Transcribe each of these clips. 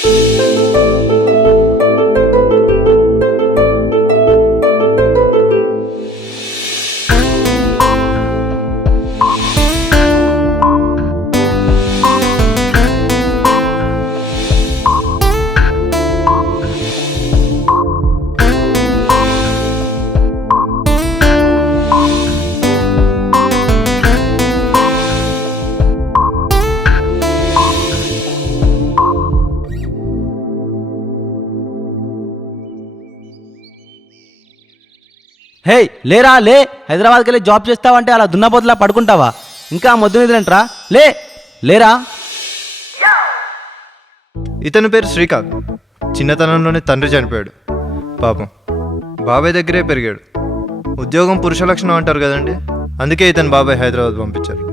హే లేరా లే, హైదరాబాద్కి వెళ్ళి జాబ్ చేస్తావంటే అలా దున్నపోతులా పడుకుంటావా? ఇంకా మొద్దు నిద్రంట్రా, లే లేరా. ఇతని పేరు శ్రీకాంత్. చిన్నతనంలోనే తండ్రి చనిపోయాడు. పాపం బాబాయ్ దగ్గరే పెరిగాడు. ఉద్యోగం పురుష లక్షణం అంటారు కదండి, అందుకే ఇతను బాబాయ్ హైదరాబాద్ పంపించారు.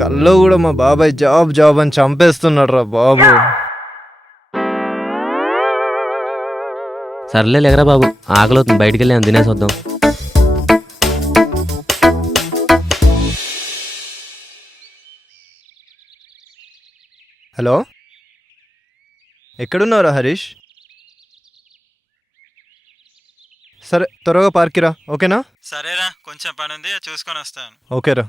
కల్లో కూడా మా బాబాయ్ జాబ్ జాబ్ అని చంపేస్తున్నాడు రా బాబు. సర్లే లేకరా బాబు, ఆకలివుతుంది, బయటికి వెళ్ళి అని తినేసి వద్దాం. హలో, ఎక్కడున్నావురా హరీష్? సరే త్వరగా పార్క్కి రా, ఓకేనా? సరేరా, కొంచెం పని ఉంది, చూసుకొని వస్తాను. ఓకేరా.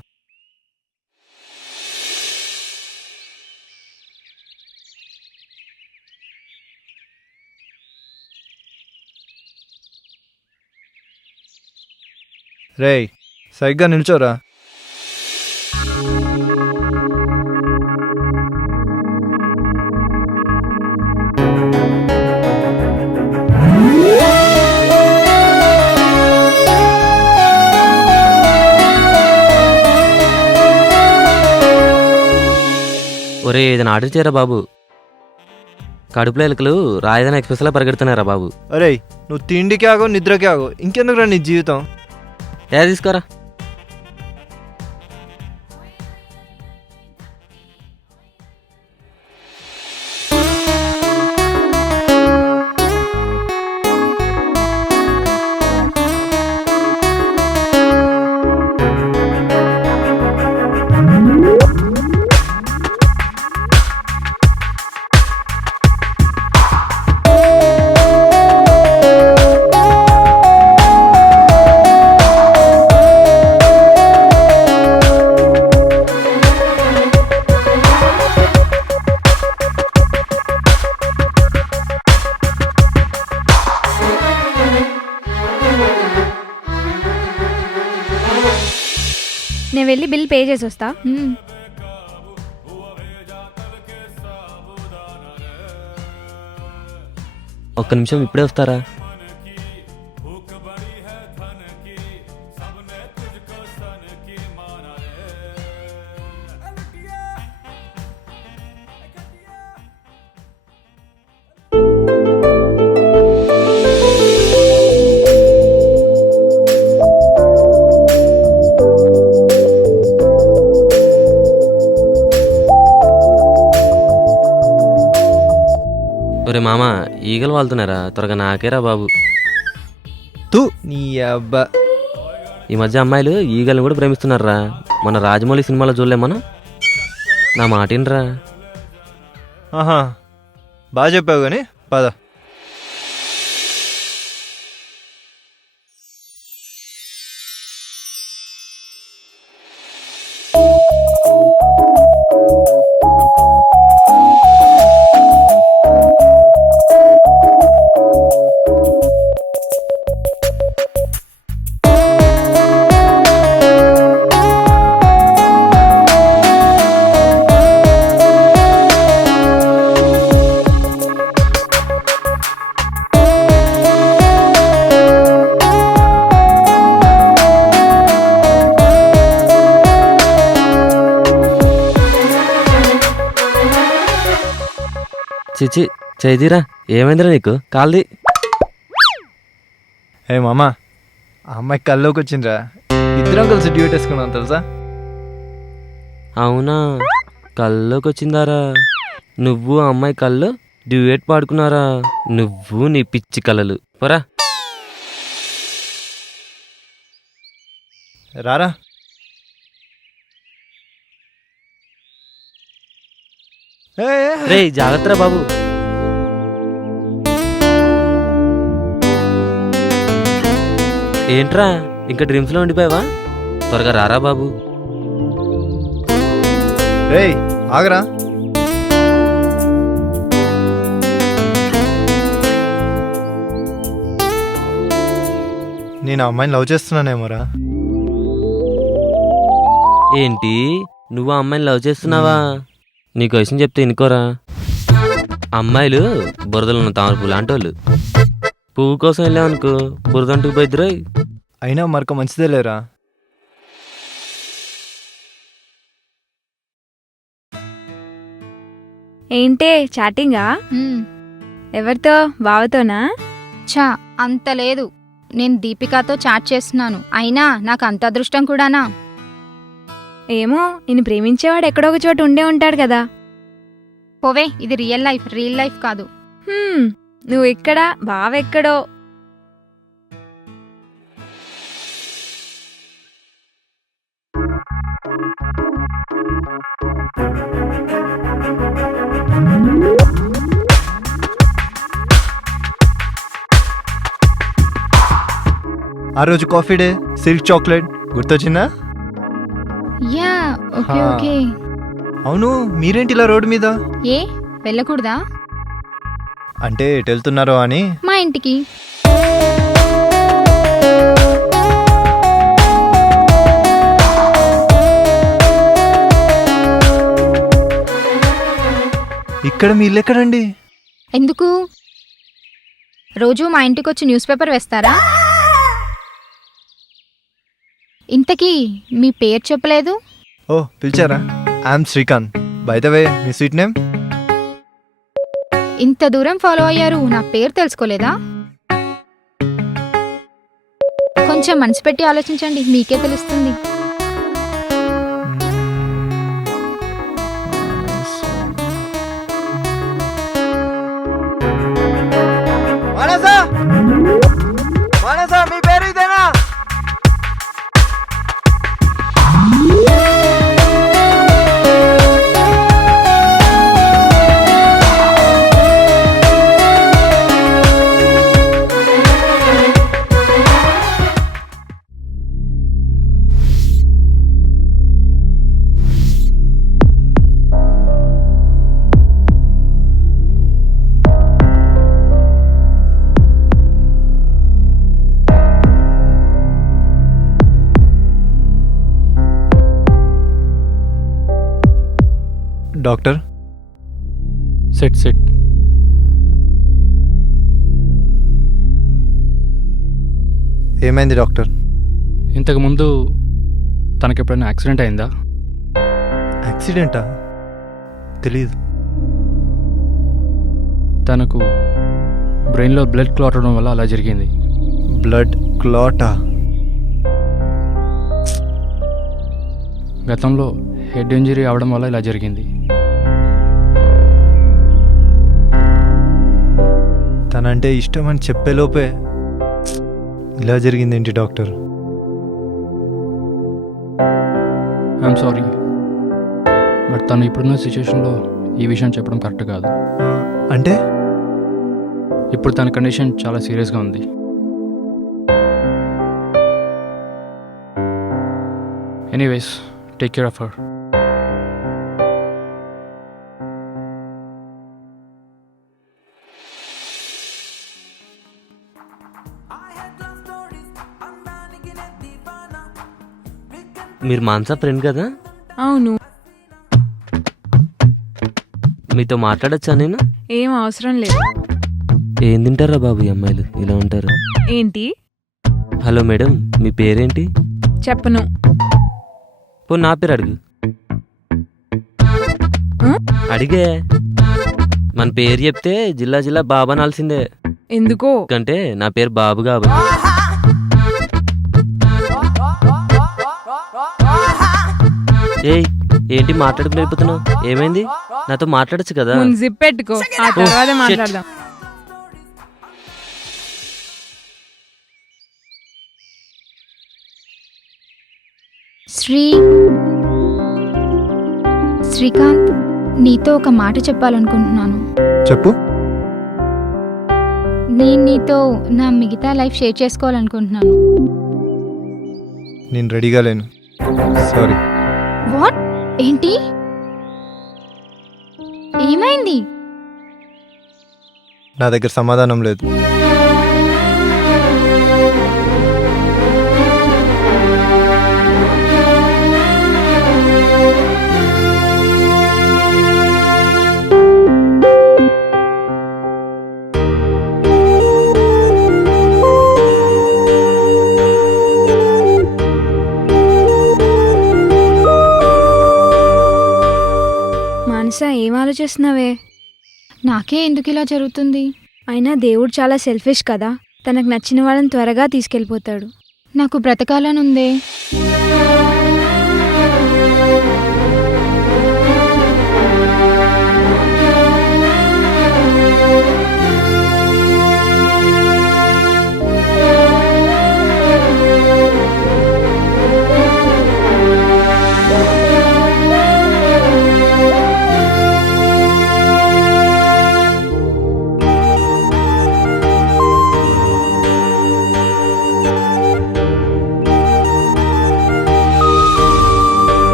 రేయ్ సరిగ్గా నిల్చోరా. ఒరే ఏదైనా ఆర్డర్ చేయరా బాబు, కడుపులో ఎలుకలు రాజధాని ఎక్స్ప్రెస్లో పరిగెడుతున్నారా బాబు. అరే నువ్వు తిండికి ఆగో నిద్రకి ఆగో, ఇంకెందుకు రా నీ జీవితం. తీసుకోరా. నేను వెళ్ళి బిల్ పే చేసి వస్తా. ఒక్క నిమిషం, ఇప్పుడే వస్తారా? ఒరే మామ, ఈగలు వాళ్తున్నారా, త్వరగా నాకేరా బాబు. తూ నీ అబ్బా. ఈ మధ్య అమ్మాయిలు ఈగల్ని కూడా ప్రేమిస్తున్నారా. మన రాజమౌళి సినిమాలో చూడలే మనం? నా మాటినరా. ఆహా, బాగా చెప్పావు కానీ పద. చిచి చేదిరా, ఏమైందిరా నీకు? కాల్ది. ఏ మామా, ఆ అమ్మాయి కల్లోకి వచ్చిందిరా. ఇద్దరం కలిసి డ్యూట్ వేసుకున్నాం తెలుసా? అవునా, కల్లోకి వచ్చిందారా? నువ్వు ఆ అమ్మాయి కళ్ళు డ్యూయట్ పాడుకున్నారా? నువ్వు నీ పిచ్చి కళలు. పోరా. రారా. రే జాగ్రత్త బాబు. ఏంట్రా ఇంకా డ్రీమ్స్లో ఉండిపోయావా? త్వరగా రారా బాబు. రేయ్ ఆగరా. నేను ఆ అమ్మాయిని లవ్ చేస్తున్నానేమోరా. ఏంటి నువ్వు ఆ అమ్మాయిని లవ్ చేస్తున్నావా? నీకు విషయం చెప్తే ఇనుకోరా. అమ్మాయిలు బురదలు ఉన్న తామరపు లాంటి వాళ్ళు. పువ్వు కోసం వెళ్ళావనుకో బురదంటుకు పోయిద్దురా. అయినా మరొక మంచిదే లేరా. ఏంటే చాటింగా? ఎవరితో? బావతోనా? ఛా అంత లేదు. నేను దీపికాతో చాట్ చేస్తున్నాను. అయినా నాకు అంత అదృష్టం కూడానా? ఏమో, నిన్ను ప్రేమించేవాడు ఎక్కడో ఒక చోట ఉండే ఉంటాడు కదా. పోవే, ఇది రియల్ లైఫ్ కాదు. నువ్వు ఎక్కడా, బావెక్కడో. ఆ రోజు కాఫీ డే, సిల్క్ చాక్లెట్ గుర్తొచ్చిందా? యా ఓకే హా. ఓకే. అవును, మీరేంటి ఇలా రోడ్డు మీద? ఏ వెళ్ళకూడదా? అంటే ఎటు వెళ్తున్నారో అని. మా ఇంటికి. ఇక్కడ మీ ఇల్లు ఎక్కడండి? ఎందుకు? రోజు మా ఇంటికి వచ్చి న్యూస్ పేపర్ వేస్తారా? ఇంతకీ మీ పేరు చెప్పలేదు. ఓ పిలిచారా? I'm Srikanth. By the way, me sweet name? ఇంత దూరం ఫాలో అయ్యారు, నా పేరు తెలుసుకోలేదా? కొంచెం మనసు పెట్టి ఆలోచించండి, మీకే తెలుస్తుంది. మీ పేరు ఇదేనా? డాక్టర్ సెట్ ఏమైంది డాక్టర్? ఇంతకుముందు తనకెప్పుడైనా యాక్సిడెంట్ అయిందా? యాక్సిడెంటా? తెలీదు. తనకు బ్రెయిన్లో బ్లడ్ క్లాట్ అవడం వల్ల అలా జరిగింది. బ్లడ్ క్లాటా? గతంలో హెడ్ ఇంజరీ అవడం వల్ల ఇలా జరిగింది. తనంటే ఇష్టం అని చెప్పేలోపే ఇలా జరిగిందేంటి డాక్టర్? ఐఎమ్ సారీ, బట్ తను ఇప్పుడున్న సిచ్యువేషన్లో ఈ విషయం చెప్పడం కరెక్ట్ కాదు. అంటే ఇప్పుడు తన కండిషన్ చాలా సీరియస్గా ఉంది. Anyways, take care of her. మీరు మాన్సా ఫ్రెండ్ కదా? అవును. మీతో మాట్లాడచ్చా నేను? ఏం అవసరం లేదు. ఏం తింటారా బాబు ఈ అమ్మాయిలు ఇలా ఉంటారు? ఏంటి? హలో మేడం, మీ పేరేంటి? చెప్పను. పో నా పేరు అడుగు. అడిగే మన పేరు చెప్తే జిల్లా జిల్లా బాబా అనాల్సిందే. ఎందుకో? ఎందుకంటే నా పేరు బాబు కాబట్టి. ఏయ్ ఏంటి మాట్లాడుకుని వెళ్ళిపోతున్నావు? ఏమైంది? నాతో మాట్లాడచ్చు కదా? ముందు జిప్ పెట్టుకో, ఆ తర్వాత మాట్లాడదాం. శ్రీకాంత్, నీతో ఒక మాట చెప్పాలనుకుంటున్నాను. చెప్పు. నేను నీతో నా మిగతా లైఫ్ షేర్ చేసుకోవాలనుకుంటున్నాను. నేను రెడీగా లేను. సారీ. వాట్? ఏంటి? ఏమైంది? నా దగ్గర సమాధానం లేదు. మానస, ఏం ఆలోచిస్తున్నావే? నాకే ఎందుకు ఇలా జరుగుతుంది? అయినా దేవుడు చాలా సెల్ఫిష్ కదా, తనకు నచ్చిన వాళ్ళని త్వరగా తీసుకెళ్ళిపోతాడు. నాకు బ్రతకాలనుందే.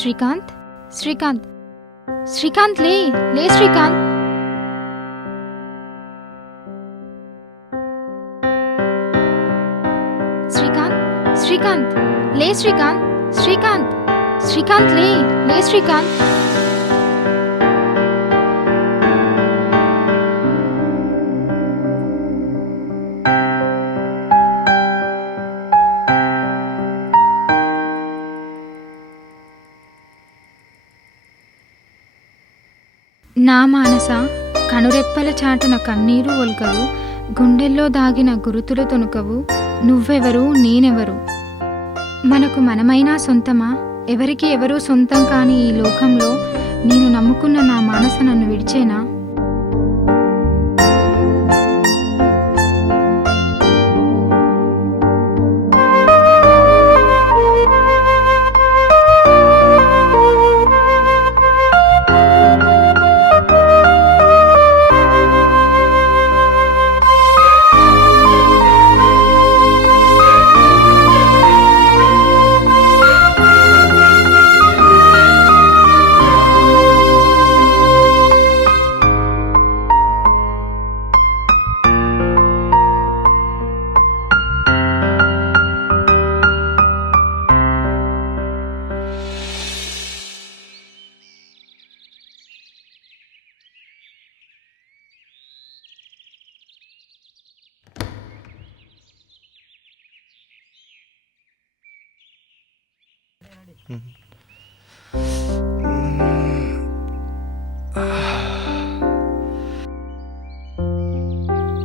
శ్రీకాంత్, శ్రీకాంత్, శ్రీకాంత్, లే లే శ్రీకాంత్. శ్రీకాంత్, శ్రీకాంత్, లే శ్రీకాంత్, శ్రీకాంత్, శ్రీకాంత్, లే లే శ్రీకాంత్. నా మానస, కనురెప్పల చాటున కన్నీరు ఒల్కవు, గుండెల్లో దాగిన గురుతులు తొనుకవు. నువ్వెవరు, నేనెవరు? మనకు మనమైనా సొంతమా? ఎవరికి ఎవరూ సొంతం కాని ఈ లోకంలో నేను నమ్ముకున్న నా మానస నన్ను విడిచేనా?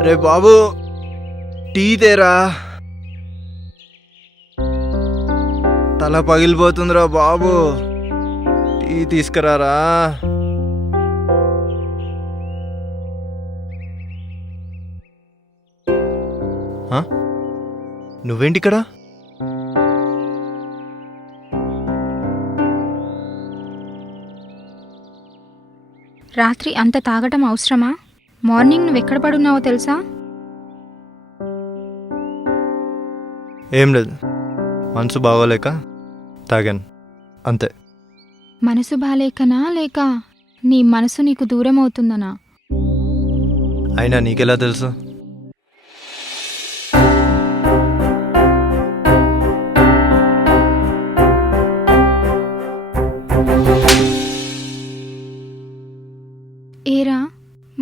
రే బాబు, టీ తేరా. తల పగిలిపోతుందిరా బాబు, టీ తీసుకురారా. నువ్వేంటి ఇక్కడ? రాత్రి అంత తాగటం అవసరమా? మార్నింగ్ నువ్వెక్కడ పడున్నావో తెలుసా? ఏం లేదు, మనసు బాగోలేక తాగాను అంతే. మనసు బాలేకనా లేక నీ మనసు నీకు దూరం అవుతుందనా? అయినా నీకెలా తెలుసు? ఏరా,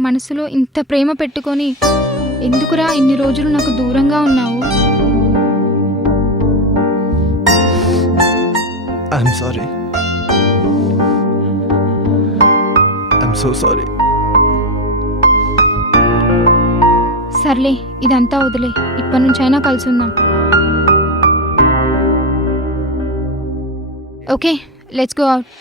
మనసులో ఇంత ప్రేమ పెట్టుకొని ఎందుకురా ఇన్ని రోజులు నాకు దూరంగా ఉన్నావు? I'm sorry. I'm so sorry. సర్లే, ఇదంతా వదిలే, ఇప్పటి నుంచైనా కలిసి ఉందాం. Okay, let's go out.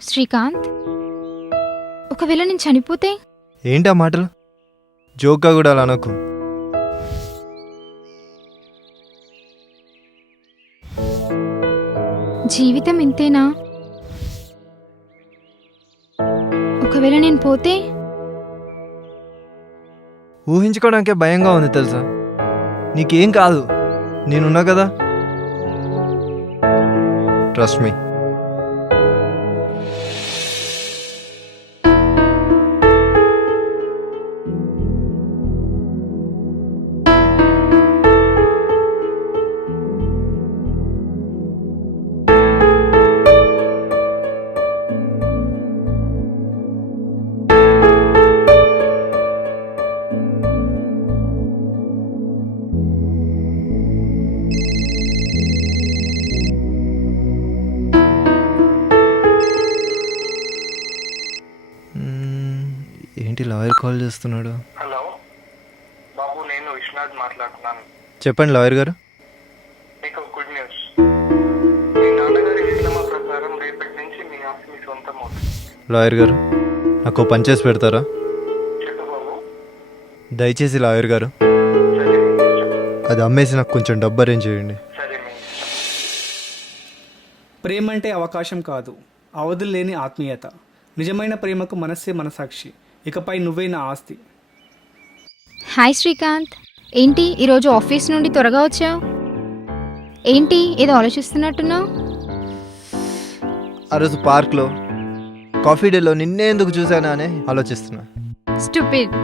Srikanth, ఒకవేళ నేను చనిపోతే? ఏంటా మాటలు? జోక్గా కూడా అలా అనకు. జీవితం ఇంతేనా? ఒకవేళ నేను పోతే? ఊహించుకోవడానికే భయంగా ఉంది తెలుసా. నీకేం కాదు, నేనున్నా కదా. Trust me. ఏంటి లాయర్ కాల్ చేస్తున్నాడు? హలో బాబు, నేను విశ్వనాథ్ మాట్లాడుతున్నాను. చెప్పండి లాయర్ గారు. మీకు గుడ్ న్యూస్. మీ నాన్నగారి వీలునామా ప్రకారం రేపటి నుంచి మీ ఆస్తి మీ సొంతం అవుతుంది. లాయర్ గారు, నాకు ఓ పని చేసి పెడతారా? చెప్పు బాబు. దయచేసి లాయర్ గారు, సరే మీ ఇష్టం. అది అమ్మేసి నాకు కొంచెం డబ్బు అరేంజ్ చేయండి. సరే మీ ఇష్టం. ప్రేమ అంటే అవకాశం కాదు, అవధులు లేని ఆత్మీయత. నిజమైన ప్రేమకు మనస్సే మనసాక్షి. ఇకపై నువ్వే నా ఆస్తి. హాయ్ శ్రీకాంత్, ఏంటి ఈరోజు ఆఫీస్ నుండి త్వరగా వచ్చావు? ఏంటి ఏదో ఆలోచిస్తున్నట్టున్నావు? ఆ రోజు పార్క్లో కాఫీ డేలో నిన్నే ఎందుకు చూసానా అని ఆలోచిస్తున్నా. స్టూపిడ్.